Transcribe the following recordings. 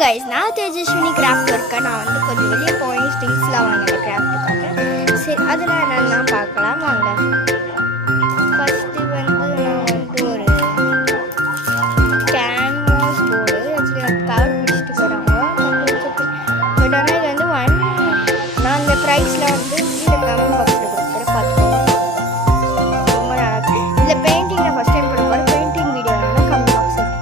Guys, நான் Tejaswini craft ஒர்க்கை நான் வந்து கொஞ்சம் வெளியே போய் ஸ்டிங்ஸ்லாம் வாங்கினேன் கிராஃப்ட்டுக்காக. சரி, அதில் என்னெல்லாம் பார்க்கலாம் வாங்க. ஃபஸ்ட்டு வந்து நான் வந்து ஒரு கேன்வாஸ் போர்டு ஆக்சுவலி அது கவர் பிடிச்சிட்டு போகிறாங்க. பட் ஆனால் இது வந்து நான் இந்த ப்ரைஸில் வந்து கீழே கமெண்ட் பாக்ஸில் கொடுக்குறேன், பார்த்துக்கோங்க. ரொம்ப நல்லா இருக்கு. இந்த பெயிண்டிங் நான் ஃபஸ்ட் டைம் பண்ண போகிறேன். பெயிண்டிங் வீடியோ வேணால் கமெண்ட் பாக்ஸில்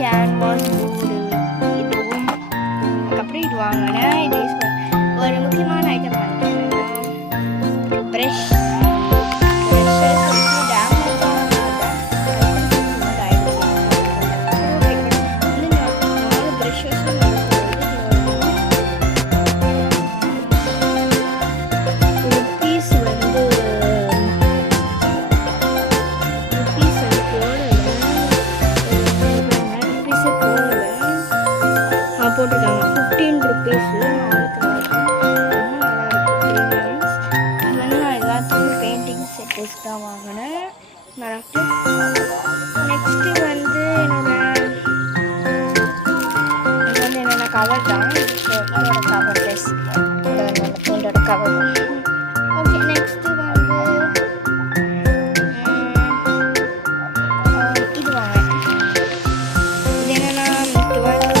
கேன்வாஸ் போர்டு இதுவும் அதுக்கப்புறம் இது வாங்கினேன். இது யூஸ் பண்ண ஒரு முக்கியமான ஐட்டம் வாங்கினேன், ப்ரெஷ். போட்டுருக்காங்க 15 ருபீஸ். நான் எல்லாத்துக்கும் பெயிண்டிங் செட்டஸ் தான் வாங்கினேன். நெக்ஸ்ட்டு வந்து என்னோட கவர் தான். இதோட கவர் ப்ளஸ் பெயிண்டோட கவர். ஓகே, நெக்ஸ்ட்டு வந்து இது வாங்கினேன். இது என்னென்னா 12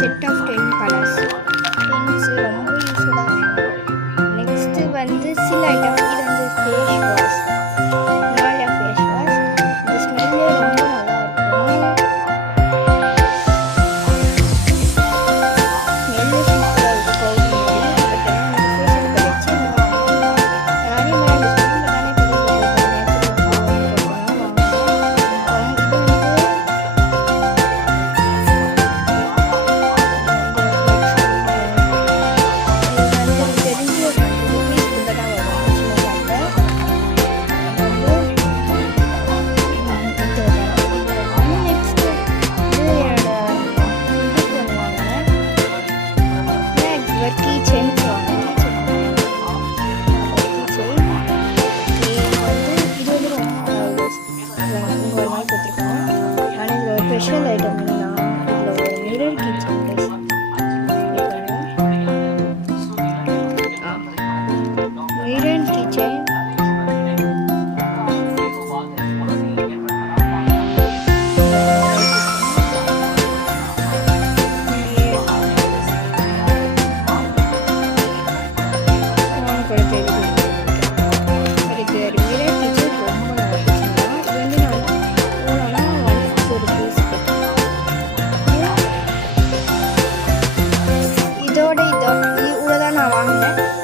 செட் ஆஃப் 10 கலர்ஸ் பென்ஸ் ரொம்ப யூஸ்ஃபுல்லாக இருக்கும். நெக்ஸ்ட்டு வந்து சில ஐட்டம். இது வந்து ஃபேஸ் வாஷ், நாலு ஃபேஸ் வாஷ். இந்த ஸ்மெல்லே ரொம்ப நல்லாயிருக்கும். ஸ்மெல்லு சூப்பராக இருக்கும். பவுடர் மாதிரி பட் ஆனால் ஃபேஷியல் கழிச்சு நிறைய மாதிரி யூஸ் பண்ணி ஸ்பெஷல் ஐட்டம் என்னன்னா இதில் ஒரு மிரர் கிச்சன் மிரர் கிச்சன். நினைக்கிறேன்.